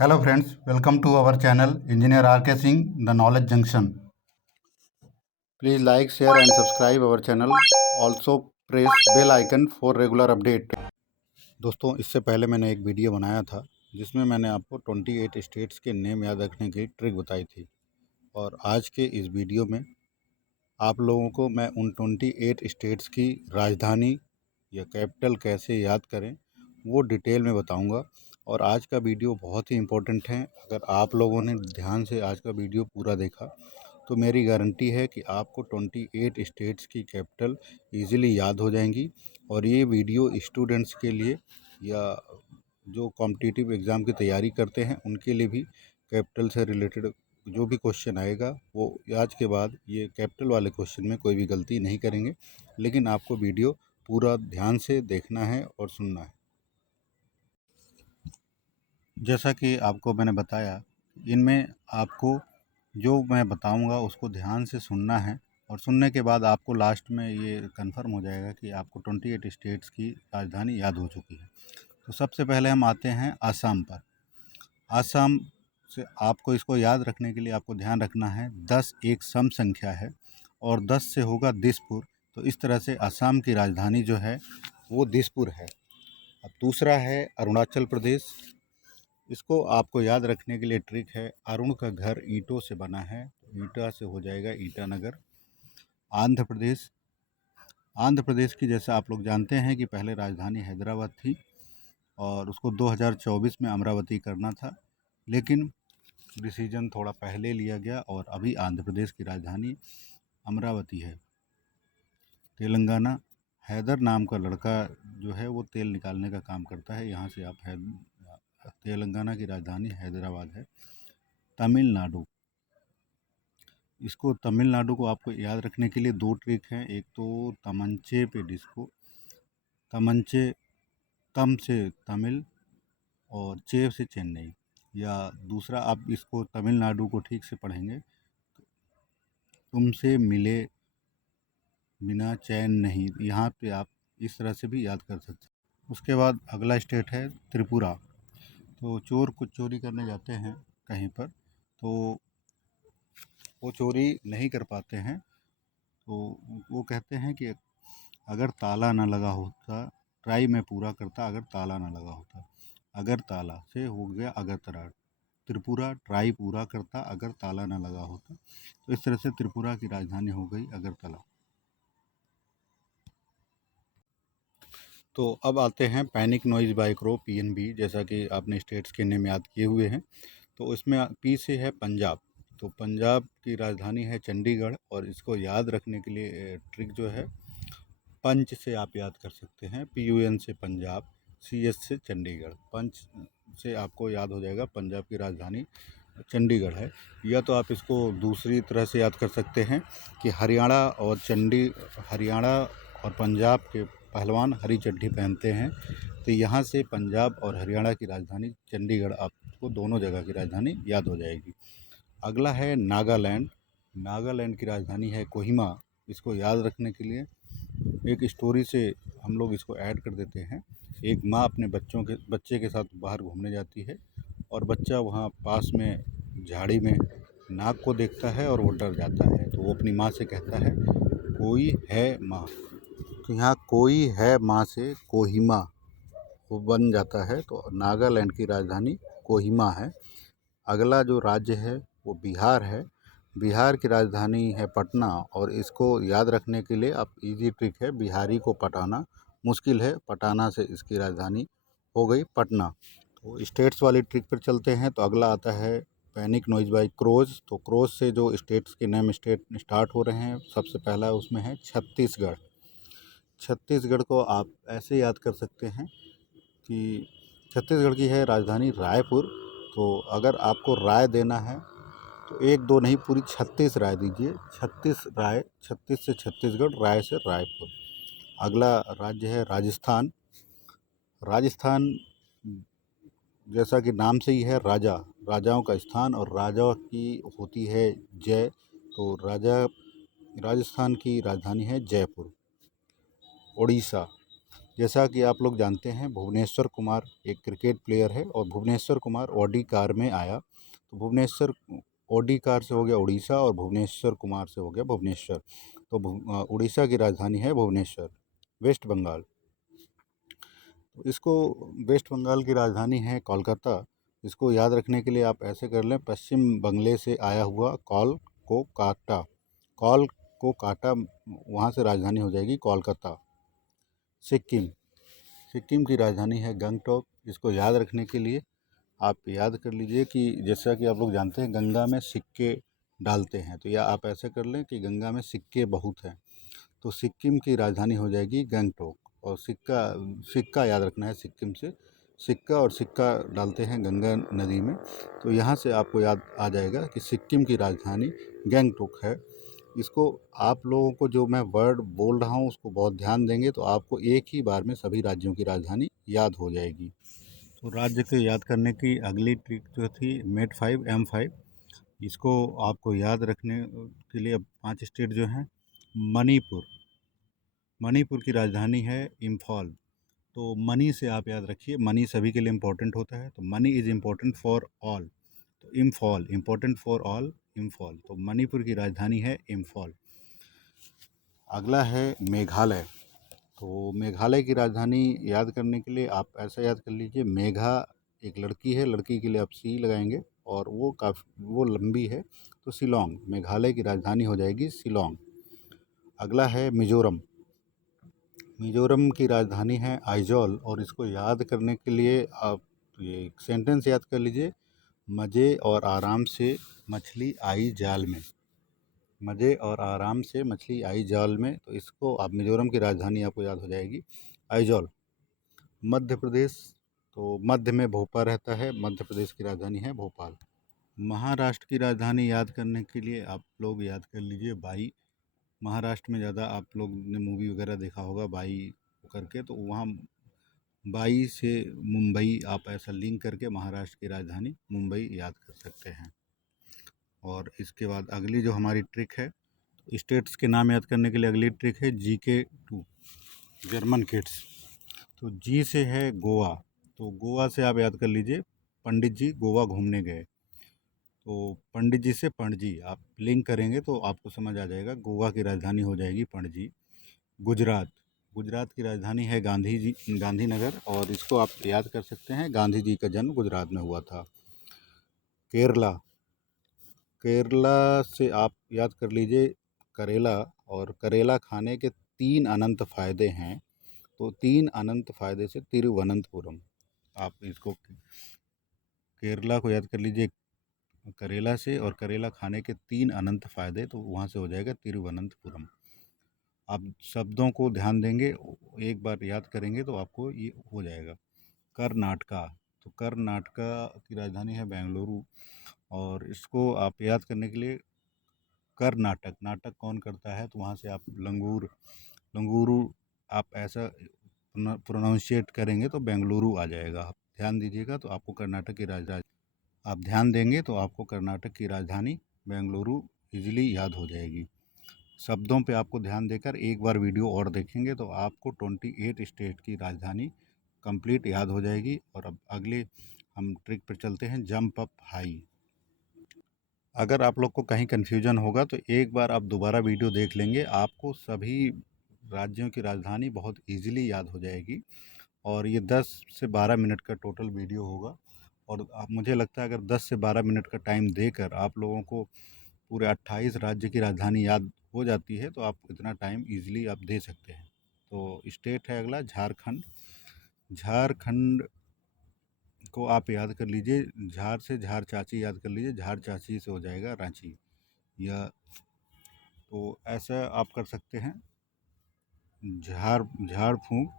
Hello friends, welcome to our channel Engineer RK Singh, The Knowledge Junction. Please like, share and subscribe our channel. Also press bell icon for regular update. दोस्तों, इससे पहले मैंने एक video बनाया था जिसमें मैंने आपको 28 स्टेट्स के नेम याद रखने की ट्रिक बताई थी। और आज के इस वीडियो में आप लोगों को मैं उन 28 स्टेट्स की राजधानी या कैपिटल कैसे याद करें वो डिटेल में बताऊंगा। और आज का वीडियो बहुत ही इम्पोर्टेंट है। अगर आप लोगों ने ध्यान से आज का वीडियो पूरा देखा तो मेरी गारंटी है कि आपको 28 स्टेट्स की कैपिटल इजीली याद हो जाएंगी। और ये वीडियो स्टूडेंट्स के लिए या जो कॉम्पिटिटिव एग्ज़ाम की तैयारी करते हैं उनके लिए भी कैपिटल से रिलेटेड जो भी क्वेश्चन आएगा वो आज के बाद ये कैपिटल वाले क्वेश्चन में कोई भी गलती नहीं करेंगे। लेकिन आपको वीडियो पूरा ध्यान से देखना है और सुनना है। जैसा कि आपको मैंने बताया, इनमें आपको जो मैं बताऊंगा उसको ध्यान से सुनना है। और सुनने के बाद आपको लास्ट में ये कंफर्म हो जाएगा कि आपको 28 स्टेट्स की राजधानी याद हो चुकी है। तो सबसे पहले हम आते हैं आसाम पर। आसाम से आपको इसको याद रखने के लिए आपको ध्यान रखना है 10 एक सम संख्या है और 10 से होगा दिसपुर। तो इस तरह से आसाम की राजधानी जो है वो दिसपुर है। अब दूसरा है अरुणाचल प्रदेश। इसको आपको याद रखने के लिए ट्रिक है, अरुण का घर ईंटों से बना है, ईंटा से हो जाएगा ईटानगर। आंध्र प्रदेश, आंध्र प्रदेश की जैसा आप लोग जानते हैं कि पहले राजधानी हैदराबाद थी और उसको 2024 में अमरावती करना था, लेकिन डिसीजन थोड़ा पहले लिया गया और अभी आंध्र प्रदेश की राजधानी अमरावती है। तेलंगाना, हैदर नाम का लड़का जो है वो तेल निकालने का काम करता है, यहाँ से आप तेलंगाना की राजधानी हैदराबाद है। तमिलनाडु, इसको तमिलनाडु को आपको याद रखने के लिए दो ट्रिक हैं। एक तो तमंचे पे डिस्को, तमंचे तम से तमिल और चे से चेन्नई। या दूसरा आप इसको तमिलनाडु को ठीक से पढ़ेंगे, तुमसे मिले बिना चैन नहीं, यहाँ पे आप इस तरह से भी याद कर सकते हैं। उसके बाद अगला स्टेट है त्रिपुरा। तो चोर कुछ चोरी करने जाते हैं कहीं पर, तो वो चोरी नहीं कर पाते हैं, तो वो कहते हैं कि अगर ताला ना लगा होता, ट्राई में पूरा करता अगर ताला ना लगा होता। अगर ताला से हो गया अगरतला, त्रिपुरा ट्राई पूरा करता अगर ताला ना लगा होता। तो इस तरह से त्रिपुरा की राजधानी हो गई अगरतला। तो अब आते हैं panic noise by crow, PNB, जैसा कि आपने स्टेट्स के नेम याद किए हुए हैं। तो इसमें पी से है पंजाब। तो पंजाब की राजधानी है चंडीगढ़ और इसको याद रखने के लिए ट्रिक जो है, पंच से आप याद कर सकते हैं, PUN से पंजाब, CS से चंडीगढ़। पंच से आपको याद हो जाएगा पंजाब की राजधानी चंडीगढ़ है। या तो आप इसको दूसरी तरह से याद कर सकते हैं कि हरियाणा और पंजाब के पहलवान हरी चड्डी पहनते हैं। तो यहाँ से पंजाब और हरियाणा की राजधानी चंडीगढ़, आपको दोनों जगह की राजधानी याद हो जाएगी। अगला है नागालैंड। नागालैंड की राजधानी है कोहिमा। इसको याद रखने के लिए एक स्टोरी से हम लोग इसको ऐड कर देते हैं। एक माँ अपने बच्चे के साथ बाहर घूमने जाती है और बच्चा वहाँ पास में झाड़ी में नाग को देखता है और वो डर जाता है। तो वो अपनी माँ से कहता है कोई है माँ। तो यहाँ कोई है माँ से कोहिमा वो बन जाता है। तो नागालैंड की राजधानी कोहिमा है। अगला जो राज्य है वो बिहार है। बिहार की राजधानी है पटना और इसको याद रखने के लिए आप इजी ट्रिक है, बिहारी को पटाना मुश्किल है, पटाना से इसकी राजधानी हो गई पटना। तो स्टेट्स वाली ट्रिक पर चलते हैं। तो अगला आता है पैनिक नॉइज बाय क्रोज। तो क्रोज से जो स्टेट्स के नेम स्टार्ट हो रहे हैं, सबसे पहला उसमें है छत्तीसगढ़। छत्तीसगढ़ को आप ऐसे याद कर सकते हैं कि छत्तीसगढ़ की है राजधानी रायपुर। तो अगर आपको राय देना है तो एक दो नहीं, पूरी 36 राय दीजिए। 36 राय, 36 से छत्तीसगढ़, राय से रायपुर। अगला राज्य है राजस्थान। राजस्थान जैसा कि नाम से ही है राजा, राजाओं का स्थान और राजा की होती है जय। तो राजस्थान की राजधानी है जयपुर। उड़ीसा, जैसा कि आप लोग जानते हैं, भुवनेश्वर कुमार एक क्रिकेट प्लेयर है और भुवनेश्वर कुमार ऑडी कार में आया। तो भुवनेश्वर ऑडी कार से हो गया उड़ीसा और भुवनेश्वर कुमार से हो गया भुवनेश्वर। तो उड़ीसा की राजधानी है भुवनेश्वर। वेस्ट बंगाल, तो इसको वेस्ट बंगाल की राजधानी है कोलकाता। इसको याद रखने के लिए आप ऐसे कर लें, पश्चिम बंगले से आया हुआ को काटा, कॉल को काटा, वहाँ से राजधानी हो जाएगी कोलकाता। सिक्किम, सिक्किम की राजधानी है गंगटोक। इसको याद रखने के लिए आप याद कर लीजिए कि जैसा कि आप लोग जानते हैं गंगा में सिक्के डालते हैं, तो या आप ऐसे कर लें कि गंगा में सिक्के बहुत हैं। तो सिक्किम की राजधानी हो जाएगी गंगटोक। और सिक्का, सिक्का याद रखना है सिक्किम से, सिक्का और सिक्का डालते हैं गंगा नदी में। तो यहाँ से आपको याद आ जाएगा कि सिक्किम की राजधानी गंगटोक है। इसको आप लोगों को जो मैं वर्ड बोल रहा हूँ उसको बहुत ध्यान देंगे तो आपको एक ही बार में सभी राज्यों की राजधानी याद हो जाएगी। तो राज्य को याद करने की अगली ट्रिक जो थी MED5 इसको आपको याद रखने के लिए अब 5 स्टेट जो हैं। मणिपुर, मणिपुर की राजधानी है इम्फॉल। तो मनी से आप याद रखिए, मनी सभी के लिए इम्पोर्टेंट होता है, तो money is important for all. तो Imphal important for all, Imphal. तो मणिपुर की राजधानी है इम्फॉल। अगला है मेघालय। तो मेघालय की राजधानी याद करने के लिए आप ऐसा याद कर लीजिए, मेघा एक लड़की है, लड़की के लिए आप सी लगाएंगे और वो लंबी है, तो शिलोंग। मेघालय की राजधानी हो जाएगी शिलोंग। अगला है मिजोरम। मिजोरम की राजधानी है आइजॉल और इसको याद करने के लिए आप ये एक सेंटेंस याद कर लीजिए, मज़े और आराम से मछली आई जाल में। मज़े और आराम से मछली आई जाल में, तो इसको आप मिजोरम की राजधानी आपको याद हो जाएगी आइजॉल। मध्य प्रदेश, तो मध्य में भोपाल रहता है, मध्य प्रदेश की राजधानी है भोपाल। महाराष्ट्र की राजधानी याद करने के लिए आप लोग याद कर लीजिए बाई। महाराष्ट्र में ज़्यादा आप लोग ने मूवी वगैरह देखा होगा बाई करके, तो वहाँ बाई से मुंबई आप ऐसा लिंक करके महाराष्ट्र की राजधानी मुंबई याद कर सकते हैं। और इसके बाद अगली जो हमारी ट्रिक है, स्टेट्स के नाम याद करने के लिए अगली ट्रिक है GK2, जर्मन किड्स। तो जी से है गोवा, तो गोवा से आप याद कर लीजिए पंडित जी गोवा घूमने गए। तो पंडित जी से पणजी आप लिंक करेंगे तो आपको समझ आ जाएगा, गोवा की राजधानी हो जाएगी पणजी। गुजरात, गुजरात की राजधानी है गांधीनगर और इसको आप याद कर सकते हैं, गांधी जी का जन्म गुजरात में हुआ था। केरला, केरला से आप याद कर लीजिए करेला, और करेला खाने के 3 अनंत फ़ायदे हैं। तो 3 अनंत फ़ायदे से तिरुवनंतपुरम। आप इसको केरला को याद कर लीजिए करेला से, और करेला खाने के 3 अनंत फ़ायदे, तो वहाँ से हो जाएगा तिरुवनंतपुरम। आप शब्दों को ध्यान देंगे, एक बार याद करेंगे तो आपको ये हो जाएगा। कर्नाटका, तो कर्नाटका की राजधानी है बेंगलुरु और इसको आप याद करने के लिए कर्नाटक, नाटक कौन करता है, तो वहाँ से आप लंगूरू आप ऐसा प्रोनाउंशिएट करेंगे तो बेंगलुरु आ जाएगा। आप ध्यान दीजिएगा तो आपको कर्नाटक की राजधानी, आप ध्यान देंगे तो आपको कर्नाटक की राजधानी बेंगलुरु इजीली याद हो जाएगी। शब्दों पे आपको ध्यान देकर एक बार वीडियो और देखेंगे तो आपको 28 स्टेट की राजधानी कंप्लीट याद हो जाएगी। और अब अगले हम ट्रिक पर चलते हैं, जंप अप हाई। अगर आप लोग को कहीं कन्फ्यूजन होगा तो एक बार आप दोबारा वीडियो देख लेंगे, आपको सभी राज्यों की राजधानी बहुत इजीली याद हो जाएगी। और ये 10 से 12 मिनट का टोटल वीडियो होगा और आप, मुझे लगता है अगर 10 से 12 मिनट का टाइम देकर आप लोगों को पूरे 28 राज्य की राजधानी याद हो जाती है तो आप इतना टाइम इजीली आप दे सकते हैं। तो स्टेट है अगला झारखंड। झारखंड को आप याद कर लीजिए, झार से झार चाची याद कर लीजिए, झार चाची से हो जाएगा रांची। या तो ऐसा आप कर सकते हैं, झाड़ झाड़ फूंक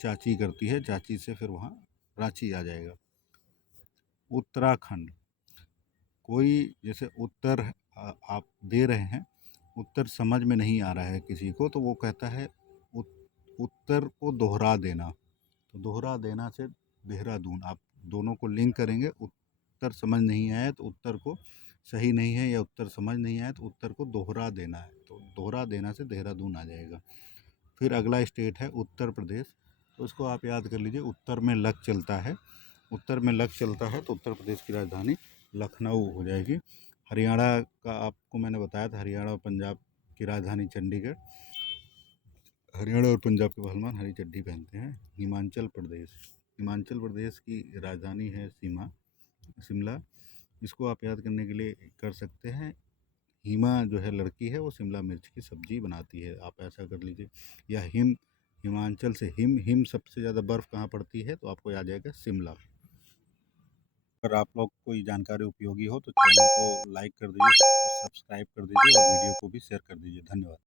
चाची करती है, चाची से फिर वहाँ रांची आ जाएगा। उत्तराखंड, कोई जैसे उत्तर आप दे रहे हैं, उत्तर समझ में नहीं आ रहा है किसी को, तो वो कहता है उत्तर को दोहरा देना। तो दोहरा देना से देहरादून, आप दोनों को लिंक करेंगे। उत्तर समझ नहीं आया तो उत्तर को सही नहीं है, या उत्तर समझ नहीं आया तो उत्तर को दोहरा देना है, तो दोहरा देना से देहरादून आ जाएगा। फिर अगला स्टेट है उत्तर प्रदेश। तो उसको आप याद कर लीजिए। उत्तर में लक चलता है, उत्तर में लक चलता है तो उत्तर प्रदेश की राजधानी लखनऊ हो जाएगी। हरियाणा का आपको मैंने बताया था, हरियाणा और पंजाब की राजधानी चंडीगढ़। हरियाणा और पंजाब के पहलवान हरी चड्डी पहनते हैं। हिमाचल प्रदेश, हिमाचल प्रदेश की राजधानी है शिमला। इसको आप याद करने के लिए कर सकते हैं, हिमा जो है लड़की है, वो शिमला मिर्च की सब्जी बनाती है, आप ऐसा कर लीजिए। या हिमाचल से हिम सबसे ज़्यादा बर्फ़ कहाँ पड़ती है, तो आपको याद आ जाएगा शिमला। अगर आप लोग को ये जानकारी उपयोगी हो तो चैनल को लाइक कर दीजिए और सब्सक्राइब कर दीजिए और वीडियो को भी शेयर कर दीजिए। धन्यवाद।